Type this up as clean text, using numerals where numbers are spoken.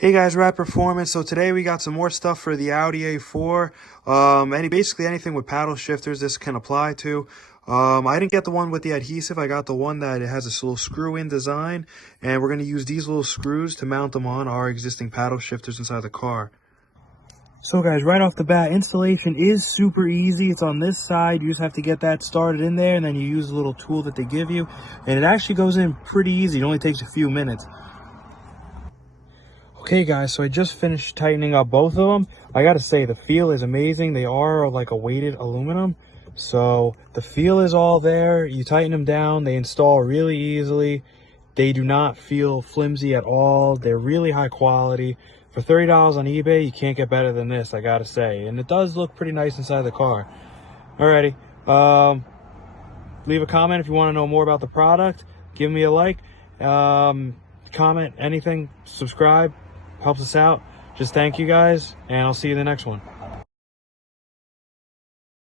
Hey guys, Rad Performance. So today we got some more stuff for the Audi A4. Basically anything with paddle shifters this can apply to. I didn't get the one with the adhesive. I got the one that it has this little screw-in design, and we're going to use these little screws to mount them on our existing paddle shifters inside the car. So guys, right off the bat, installation is super easy. It's on this side. You just have to get that started in there, and then you use the little tool that they give you, and it actually goes in pretty easy. It only takes a few minutes. Okay guys, so I just finished tightening up both of them. I gotta say, the feel is amazing. They are like a weighted aluminum, so the feel is all there. You tighten them down, they install really easily. They do not feel flimsy at all. They're really high quality. For $30 on eBay, you can't get better than this, I gotta say. And it does look pretty nice inside the car. Alrighty, leave a comment if you want to know more about the product. Give me a like, comment, anything, subscribe. Helps us out. Just thank you guys, and I'll see you in the next one.